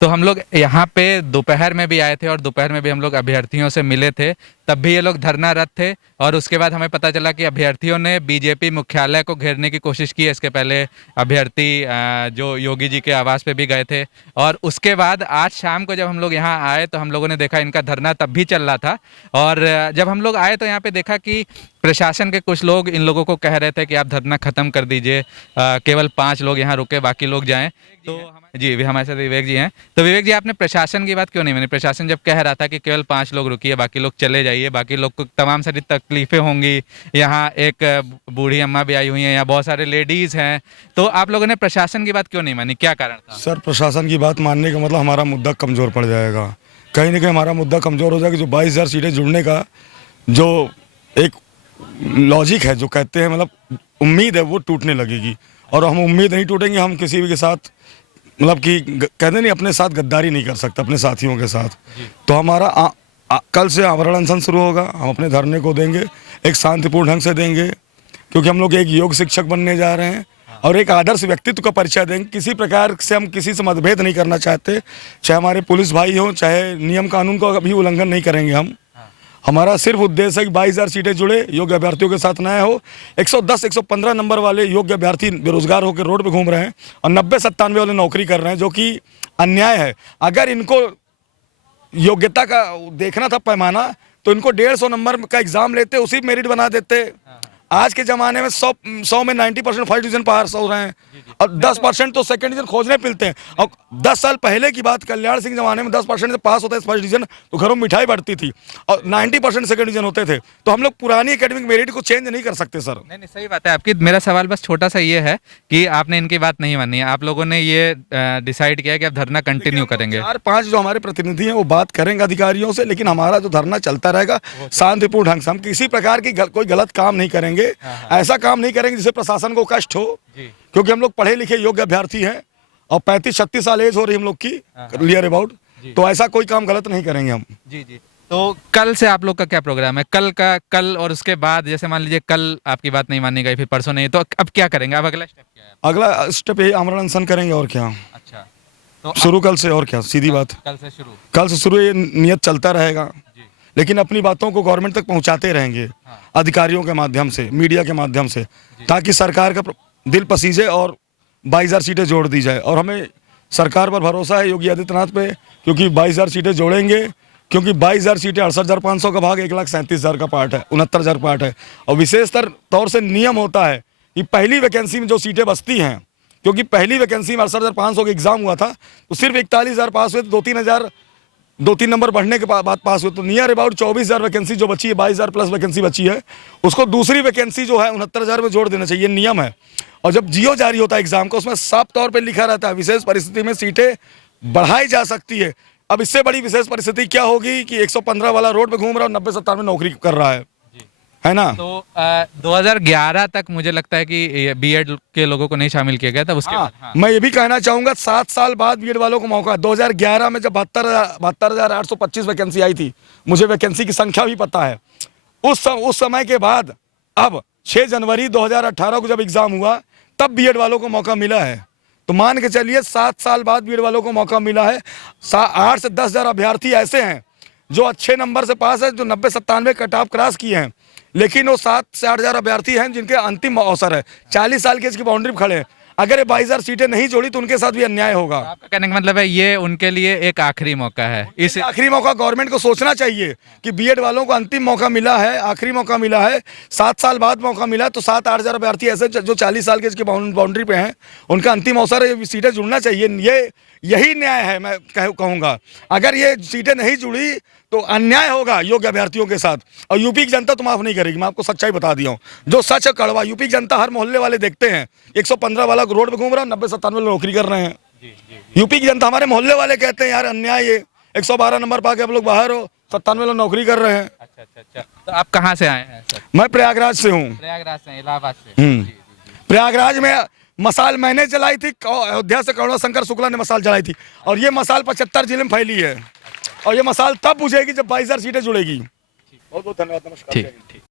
तो हम लोग यहाँ पे दोपहर में भी आए थे और दोपहर में भी हम लोग अभ्यर्थियों से मिले थे। तब भी ये लोग धरनारत थे और उसके बाद हमें पता चला कि अभ्यर्थियों ने बीजेपी मुख्यालय को घेरने की कोशिश की है। इसके पहले अभ्यर्थी जो योगी जी के आवास पे भी गए थे और उसके बाद आज शाम को जब हम लोग यहाँ आए तो हम लोगों ने देखा इनका धरना तब भी चल रहा था। और जब हम लोग आए तो यहाँ पे देखा कि प्रशासन के कुछ लोग इन लोगों को कह रहे थे कि आप धरना खत्म कर दीजिए, केवल 5 लोग यहाँ रुके, बाकी लोग जाएं। तो जी भी हमारे साथ विवेक जी हैं। तो विवेक जी, आपने प्रशासन की बात क्यों नहीं मानी? प्रशासन जब कह रहा था कि केवल 5 लोग रुकिए, बाकी लोग चले जाइए, बाकी लोग को तमाम सारी तकलीफें होंगी, यहाँ एक बूढ़ी अम्मा भी आई हुई हैं, यहाँ बहुत सारे लेडीज हैं, तो आप लोगों ने प्रशासन की बात क्यों नहीं मानी? क्या कारण था? सर, प्रशासन की बात मानने का मतलब हमारा मुद्दा कमज़ोर पड़ जाएगा। कहीं ना कहीं हमारा मुद्दा कमज़ोर हो जाएगा। जो 22,000 सीटें जुड़ने का जो एक लॉजिक है, जो कहते हैं मतलब उम्मीद है, वो टूटने लगेगी। और हम उम्मीद नहीं टूटेंगे। हम किसी भी के साथ मतलब कि कहते नहीं, अपने साथ गद्दारी नहीं कर सकते अपने साथियों के साथ। तो हमारा कल से आमरण अनशन शुरू होगा। हम अपने धरने को देंगे, एक शांतिपूर्ण ढंग से देंगे, क्योंकि हम लोग एक योग शिक्षक बनने जा रहे हैं और एक आदर्श व्यक्तित्व का परिचय देंगे। किसी प्रकार से हम किसी से मतभेद नहीं करना चाहते, चाहे हमारे पुलिस भाई हों, चाहे नियम कानून का भी उल्लंघन नहीं करेंगे हम। हमारा सिर्फ उद्देश्य है कि 22,000 सीटें जुड़े, योग्य अभ्यर्थियों के साथ न्याय हो। 110 115 नंबर वाले योग्य अभ्यर्थी बेरोजगार होकर रोड पे घूम रहे हैं और 90 97 वाले नौकरी कर रहे हैं, जो कि अन्याय है। अगर इनको योग्यता का देखना था पैमाना, तो इनको 150 नंबर का एग्जाम लेते, उसी मेरिट बना देते। आज के ज़माने में 100 में 90% फर्स्ट डिवीजन पास हो रहे हैं और 10% तो सेकंड डिवीजन खोजने मिलते हैं। और 10 साल पहले की बात, कल्याण सिंह ज़माने में 10% से पास होता है फर्स्ट डिवीजन तो घरों में मिठाई बढ़ती थी और 90% सेकंड डिवीजन होते थे। तो हम लोग पुरानी एकेडमिक मेरिट को चेंज नहीं कर सकते सर। नहीं नहीं, सही बात है आपकी। मेरा सवाल बस छोटा सा ये है कि आपने इनकी बात नहीं मानी है, आप लोगों ने ये डिसाइड किया कि आप धरना कंटिन्यू करेंगे। 4-5 जो हमारे प्रतिनिधि हैं वो बात करेंगे अधिकारियों से, लेकिन हमारा जो धरना चलता रहेगा शांतिपूर्ण ढंग से। हम किसी प्रकार की कोई गलत काम नहीं करेंगे, ऐसा काम नहीं करेंगे जिससे प्रशासन को कष्ट हो, क्योंकि हम लोग पढ़े लिखे योग्य अभ्यर्थी हैं और 35-36 साल एज हो रही हम लोग की नियर अबाउट। तो ऐसा कोई काम गलत नहीं करेंगे हम। जी जी। तो कल से आप लोग का क्या प्रोग्राम है? कल और उसके बाद, जैसे मान लीजिए कल आपकी बात नहीं मानी गई, फिर परसों नहीं, तो अब क्या करेंगे? अब अगला स्टेप क्या है? अगला स्टेप ये आमरण अनशन करेंगे और क्या। अच्छा, तो शुरू कल से, और क्या, सीधी बात। कल से शुरू ये नियत चलता रहेगा, लेकिन अपनी बातों को गवर्नमेंट तक पहुंचाते रहेंगे, अधिकारियों के माध्यम से, मीडिया के माध्यम से, ताकि सरकार का दिल पसीजे और 22,000 सीटें जोड़ दी जाए। और हमें सरकार पर भरोसा है, योगी आदित्यनाथ पे, क्योंकि 22,000 सीटें जोड़ेंगे। क्योंकि 22,000 सीटें 68,500 का भाग 1,37,000 का पार्ट है, 69,000 पार्ट है। और विशेष तौर से नियम होता है कि पहली वैकेंसी में जो सीटें बचती हैं, क्योंकि पहली वैकेंसी में 68,500 का एग्जाम हुआ था, तो सिर्फ 41,000 पास हुए, 2-3 नंबर बढ़ने के बाद पास हुए, तो नियर अबाउट 24,000 वैकेंसी जो बची है, 22,000 प्लस वैकेंसी बची है, उसको दूसरी वैकेंसी जो है 69,000 में जोड़ देना चाहिए, नियम है। और जब जियो जारी होता है एग्जाम का, उसमें साफ तौर पे लिखा रहता है विशेष परिस्थिति में सीटें बढ़ाई जा सकती है। अब इससे बड़ी विशेष परिस्थिति क्या होगी कि 115 वाला रोड पे घूम रहा है और 90-97 में नौकरी कर रहा है ना। तो 2011 तक मुझे लगता है कि बीएड के लोगों को नहीं शामिल किया गया था। उसके बाद मैं ये भी कहना चाहूंगा, 7 साल बाद बीएड वालों को मौका। 2011 में जब 72,825 वैकेंसी आई थी, मुझे वैकेंसी की संख्या भी पता है। उस समय के बाद अब 6 जनवरी 2018 को जब एग्जाम हुआ, तब बीएड वालों को मौका मिला है। तो मान के चलिए 7 साल बाद बीएड वालों को मौका मिला है। 8 से 10,000 अभ्यर्थी ऐसे हैं जो अच्छे नंबर से पास है, जो 90-97 कट ऑफ क्रॉस किए हैं, लेकिन वो 7 से 8,000 अभ्यर्थी हैं जिनके अंतिम अवसर है, 40 साल के इसकी बाउंड्री पर खड़े हैं। अगर ये 22,000 सीटें नहीं जोड़ी तो उनके साथ भी अन्याय होगा। आपका कहने का मतलब है ये उनके लिए एक आखिरी मौका है। इस आखिरी मौका गवर्नमेंट को सोचना चाहिए कि बीएड वालों को अंतिम मौका मिला है, आखिरी मौका मिला है, 7 साल बाद मौका मिला है, तो 7-8,000 अभ्यर्थी ऐसे जो 40 साल के इसकी बाउंड्री पे हैं, उनका अंतिम अवसर है, सीटें जुड़ना चाहिए। यही न्याय है, मैं कहूँगा। अगर ये सीटें नहीं जुड़ी तो अन्याय होगा योग्य अभ्यर्थियों के साथ, और यूपी की जनता तो माफ नहीं करेगी। मैं आपको सच्चाई बता दिया हूँ, जो सच है कड़वा। यूपी की जनता, हर मोहल्ले वाले देखते हैं, 115 वाला रोड पे घूम रहा है, 90-97 नौकरी कर रहे हैं। यूपी की जनता, हमारे मोहल्ले वाले कहते हैं यार अन्याय है, 112 नंबर पाके आप लोग बाहर हो, 97 लोग नौकरी कर रहे हैं। अच्छा। तो आप कहाँ से आए हैं सर? मैं प्रयागराज से हूँ। प्रयागराज से, इलाहाबाद से। प्रयागराज में मसाल मैंने जलाई थी, अयोध्या से करुणा शंकर शुक्ला ने मसाल जलाई थी, और ये मसाल 75 जिले में फैली है। और ये मसाल तब बुझेगी जब 22,000 सीटें जुड़ेगी। बहुत बहुत धन्यवाद, नमस्कार। ठीक।